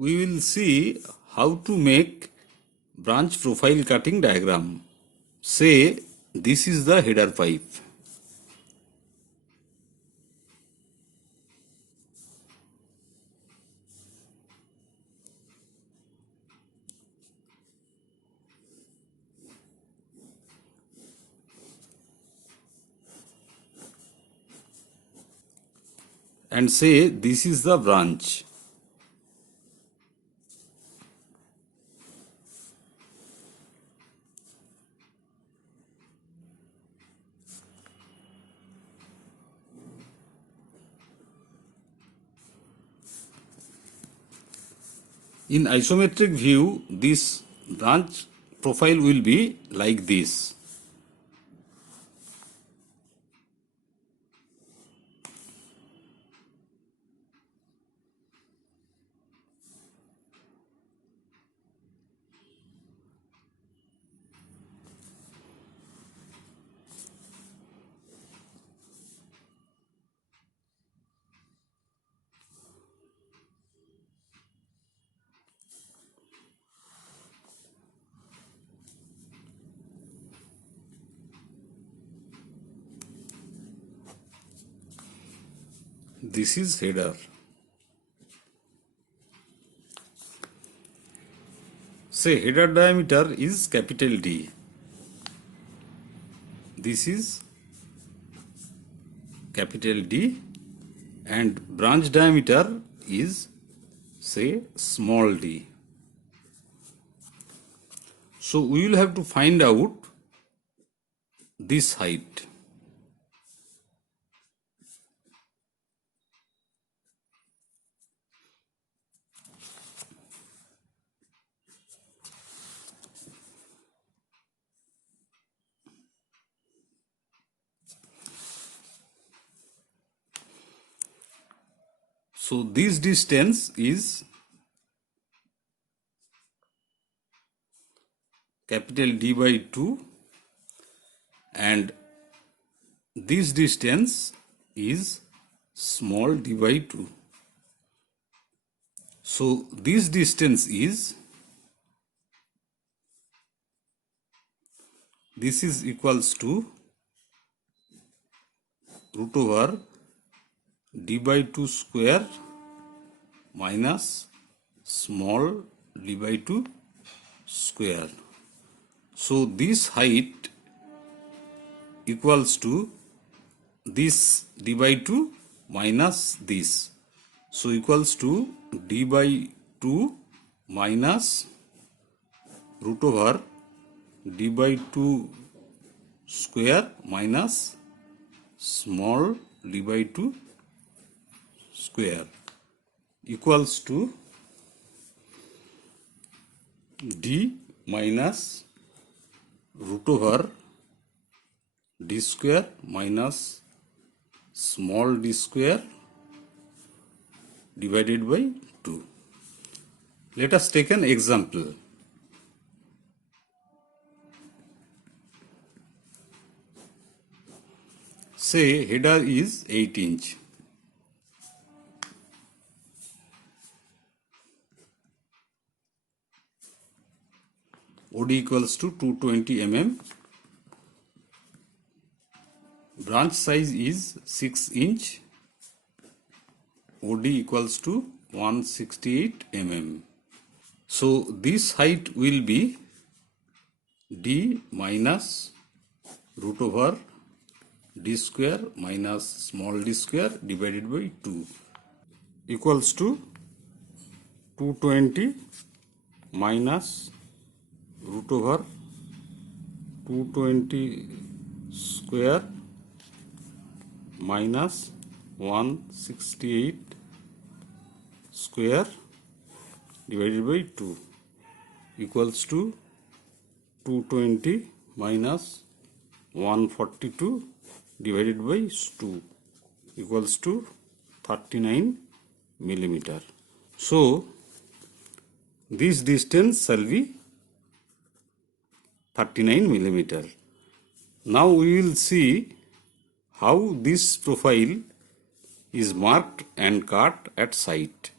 we will see how to make branch profile cutting diagram. Say this is the header pipe. And say this is the branch. In isometric view, this branch profile will be like this. This is header. Say header diameter is capital D. This is capital D and branch diameter is say small d. So we will have to find out this height. So this distance is capital D by 2 and this distance is small d by 2. So this distance is, this is equals to root over d by 2 square minus small d by 2 square. So this height equals to this d by 2 minus this. So equals to d by 2 minus root over d by 2 square minus small d by 2 square equals to d minus root over d square minus small d square divided by 2. Let us take an example. Say header is 8 inch. OD equals to 220 mm. Branch size is 6 inch. OD equals to 168 mm. So this height will be D minus root over d square minus small d square divided by 2 equals to 220 minus root over 220 square minus 168 square divided by 2 equals to 220 minus 142 divided by 2 equals to 39 millimeter. So this distance shall be 39 millimeter. Now we will see how this profile is marked and cut at site.